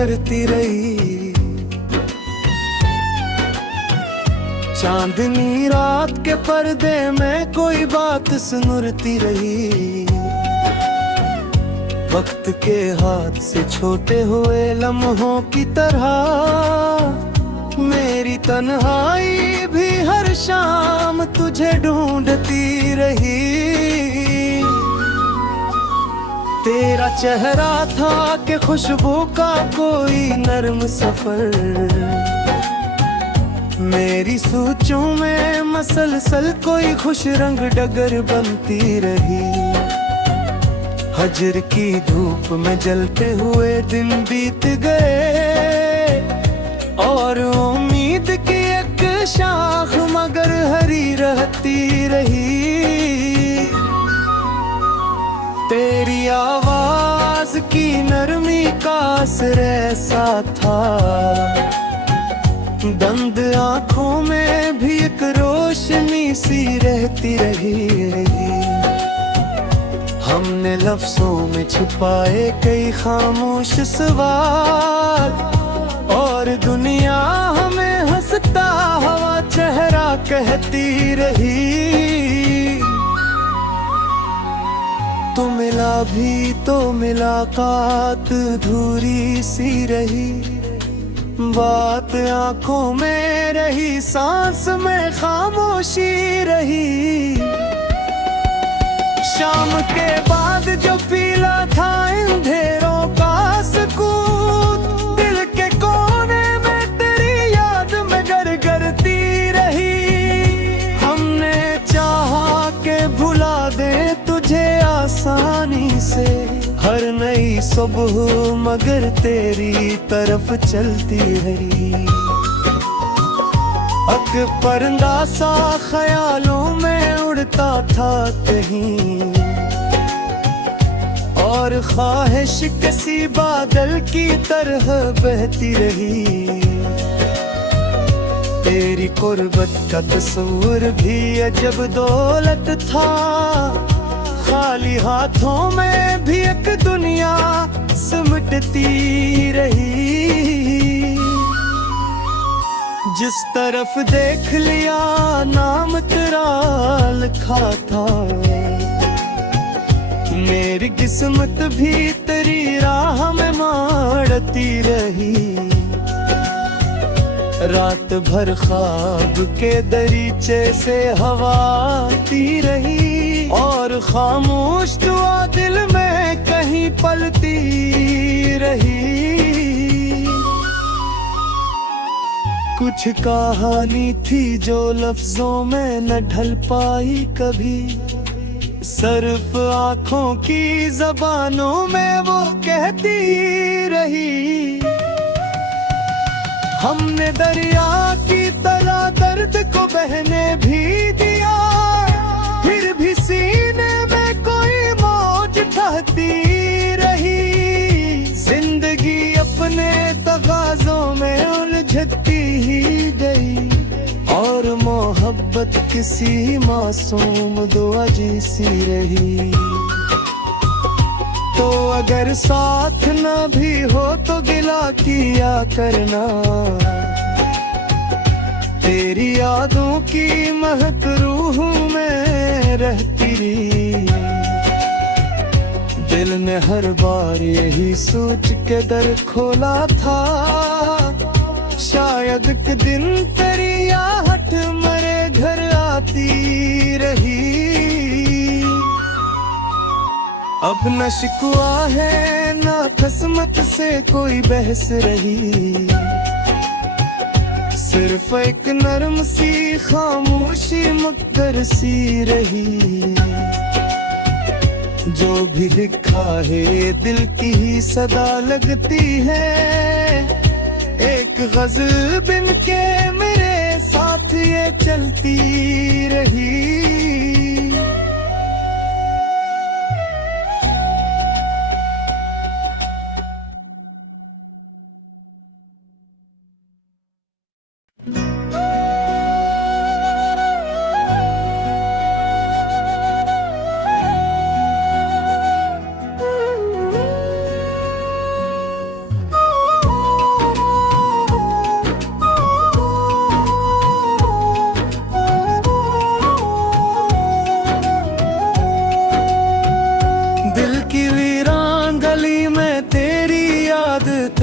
करती रही। चांदनी रात के पर्दे में कोई बात सुनती रही। वक्त के हाथ से छोटे हुए लम्हों की तरह मेरी तन्हाई भी हर शाम तुझे ढूंढती रही। तेरा चेहरा था कि खुशबू का कोई नर्म सफर। मेरी सोचों में मसलसल कोई खुश रंग डगर बनती रही। हजर की धूप में जलते हुए दिन बीत गए और उम्मीद की एक शाख मगर हरी रहती रही। तेरी आवाज की नरमी का असर ऐसा था, बंद आँखों में भी एक रोशनी सी रहती रही। हमने लफ्जों में छुपाए कई खामोश सवाल और दुनिया हमें हंसता हुआ चेहरा कहती रही। तू मिला भी तो मुलाकात अधूरी सी रही। बात आंखों में रही, सांस में खामोशी रही। शाम के बाद जो पीला था अंधेरों का सुकून, दिल के कोने में तेरी याद में गरगरती रही। हमने चाहा के भुला दे तुझे आसानी से हर नई सुबह, मगर तेरी तरफ चलती रही। अक परिंदा सा ख्यालों में उड़ता था कहीं और ख्वाहिश किसी बादल की तरह बहती रही। तेरी कुर्बत का तस्वीर भी अजब दौलत था। खाली हाथों में भी एक दुनिया सिमटती रही। जिस तरफ देख लिया नाम तेरा लिखा था। मेरी किस्मत भी तेरी राह में मारती रही। रात भर ख्वाब के दरीचे से हवा आती रही और खामोश दुआ दिल में कहीं पलती रही। कुछ कहानी थी जो लफ्जों में न ढल पाई कभी, सिर्फ आँखों की ज़बानों में वो कहती रही। हमने दरिया की तरह दर्द को बहने भी दिया, फिर भी सीने में कोई मौज ठहती रही। जिंदगी अपने तगाज़ों में उलझती ही गई और मोहब्बत किसी मासूम दुआ जैसी रही। तो अगर साथ न भी हो तो गिला किया करना। तेरी यादों की महक रूह में रहती रही। दिल ने हर बार यही सोच के दर खोला था, शायद एक दिन तेरी आहट मेरे घर आती रही। अब न शिकवा है न किस्मत से कोई बहस रही। सिर्फ एक नरम सी खामोशी मगर सी रही। जो भी लिखा है दिल की ही सदा लगती है। एक गज़ल बिन के मेरे साथ ये चलती रही।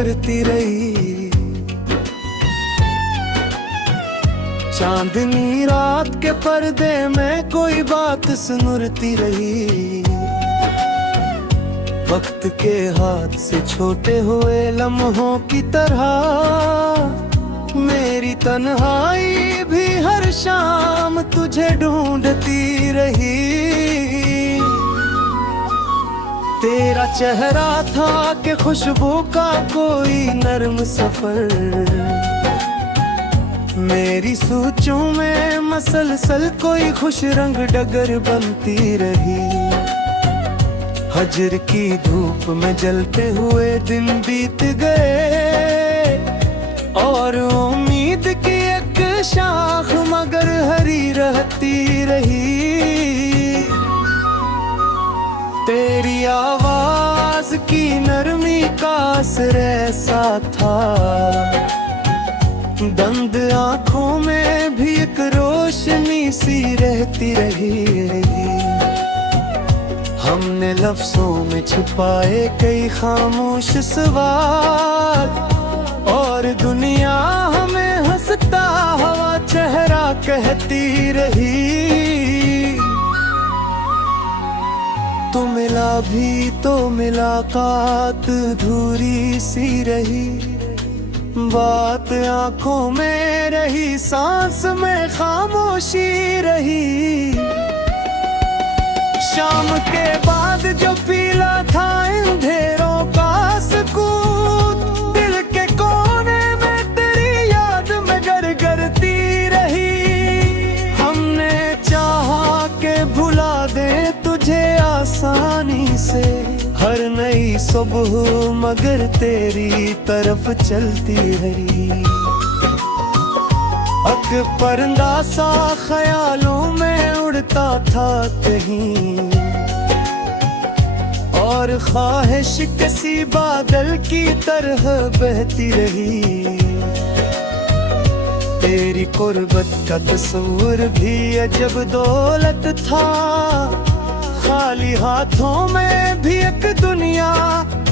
करती रही। चांदनी रात के पर्दे में कोई बात सुनती रही। वक्त के हाथ से छोटे हुए लम्हों की तरह मेरी तन्हाई भी हर शाम तुझे ढूंढती रही। तेरा चेहरा था कि खुशबू का कोई नर्म सफर, मेरी सोचों में मसलसल कोई खुश रंग डगर बनती रही। हजर की धूप में जलते हुए दिन बीत गए और उम्मीद की एक शाख मगर हरी रहती रही। तेरी आवाज की नरमी का असर ऐसा था, बंद आँखों में भी एक रोशनी सी रहती रही। हमने लफ्जों में छुपाए कई खामोश सवाल और दुनिया हमें हंसता हुआ चेहरा कहती रही। तू मिला भी तो मुलाकात अधूरी सी रही। बात आंखों में रही, सांस में खामोशी रही। शाम के बाद जो पीला था अंधेरों का सुकून, दिल के कोने में तेरी याद में गर गरती रही। हमने चाहा के भुला दे तुझे आसानी से हर नई सुबह, मगर तेरी तरफ चलती रही। अक परिंदा सा ख्यालों में उड़ता था कहीं और ख्वाहिश किसी बादल की तरह बहती रही। तेरी कुर्बत का तस्वीर भी अजब दौलत था, खाली हाथों में भी एक दुनिया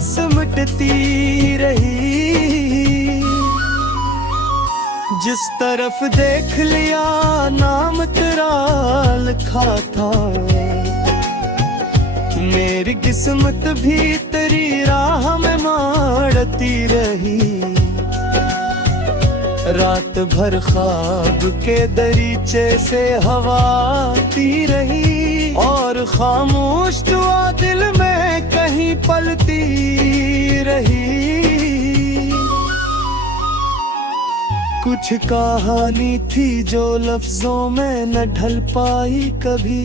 सिमटती रही। जिस तरफ देख लिया नाम तेरा लिखा था, मेरी किस्मत भी तेरी राह में मारती रही। रात भर ख्वाब के दरीचे से हवा आती रही और खामोश दुआ दिल में कहीं पलती रही। कुछ कहानी थी जो लफ्जों में न ढल पाई कभी,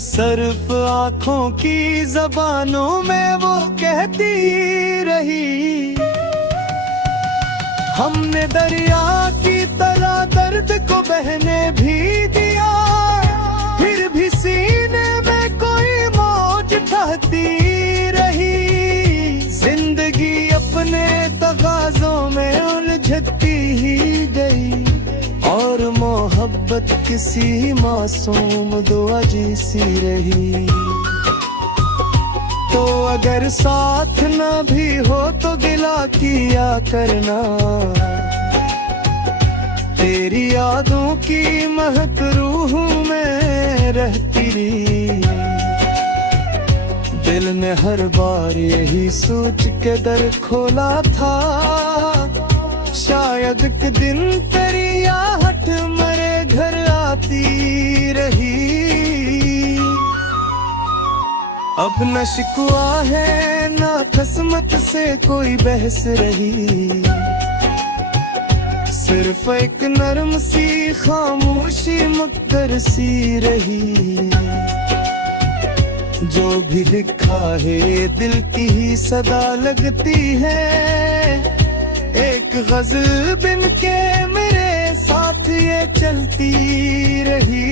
सिर्फ आँखों की ज़बानों में वो कहती रही। हमने दरिया की तरह दर्द को बहने भी दिया, फिर भी सीने में कोई मौज ठहती रही। जिंदगी अपने तगाज़ों में उलझती ही गई और मोहब्बत किसी मासूम दुआ जैसी रही। तो अगर साथ न भी हो तो गिला किया करना, तेरी यादों की महक रूह में रहती रही। दिल ने हर बार यही सोच के दर खोला था, शायद एक दिन तेरी आहट मेरे घर आती रही। अब न शिकवा है ना किस्मत से कोई बहस रही, सिर्फ एक नरम सी खामोशी मुक्कर सी रही। जो भी लिखा है दिल की ही सदा लगती है, एक गजल बिन के मेरे साथ ये चलती रही।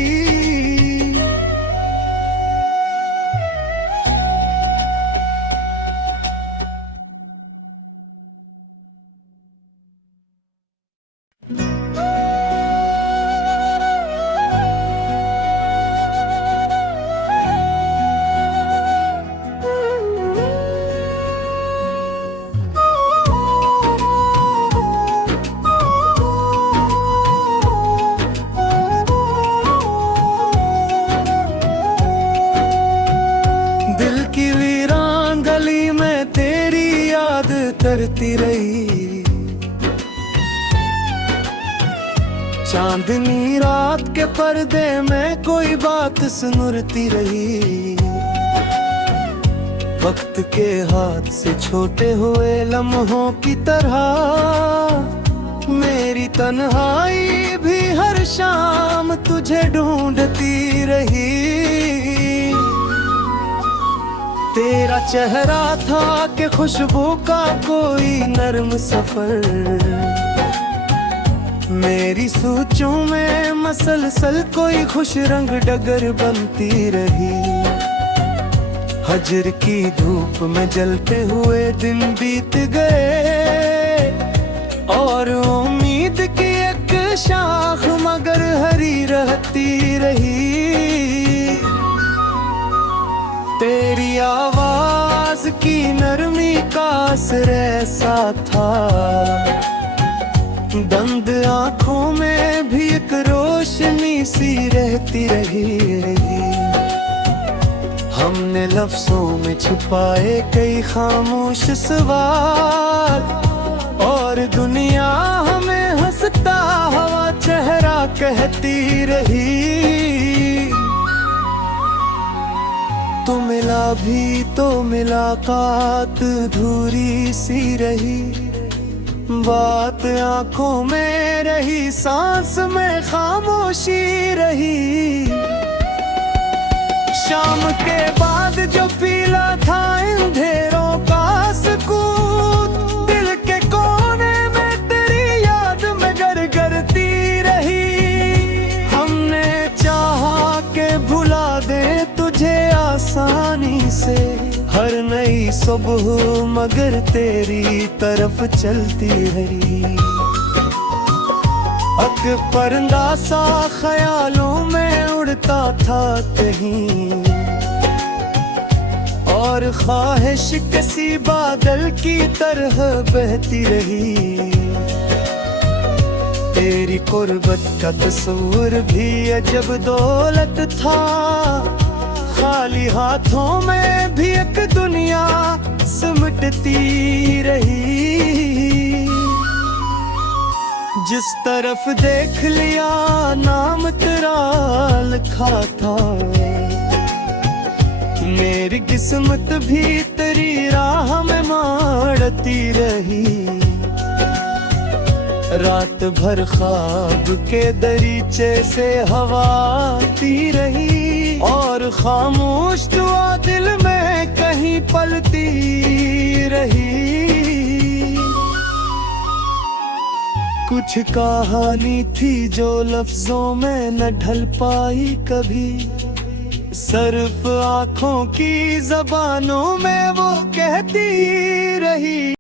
करती रही। चांदनी रात के पर्दे में कोई बात सुनती रही। वक्त के हाथ से छोटे हुए लम्हों की तरह मेरी तन्हाई भी हर शाम तुझे ढूंढती रही। तेरा चेहरा था कि खुशबू का कोई नर्म सफर, मेरी सोचों में मसलसल कोई खुश रंग डगर बनती रही। हजर की धूप में जलते हुए दिन बीत गए और उम्मीद की एक शाख मगर हरी रहती रही। तेरी आवाज की नरमी का असर ऐसा था, बंद आँखों में भी एक रोशनी सी रहती रही। हमने लफ्जों में छुपाए कई खामोश सवाल और दुनिया हमें हंसता हुआ चेहरा कहती रही। तू मिला भी तो मुलाकात अधूरी सी रही, बात आंखों में रही, सांस में खामोशी रही। शाम के बाद जो पीला था अंधेरों का सुकून, दिल के कोने में तेरी याद में गरगरती रही। हमने चाहा के भुला दे तुझे आसानी से हर नई सुबह, मगर तेरी तरफ चलती रही। अक परिंदा सा ख्यालों में उड़ता था कहीं और ख्वाहिश किसी बादल की तरह बहती रही। तेरी कुर्बत का तस्वीर भी अजब दौलत था, खाली हाथों में भी एक दुनिया सिमटती रही। जिस तरफ देख लिया नाम तेरा लिखा था, मेरी किस्मत भी तेरी राह में मारती रही। रात भर ख्वाब के दरीचे से हवा आती रही और खामोश दुआ दिल में कहीं पलती रही। कुछ कहानी थी जो लफ्जों में न ढल पाई कभी, सिर्फ आँखों की ज़बानों में वो कहती रही।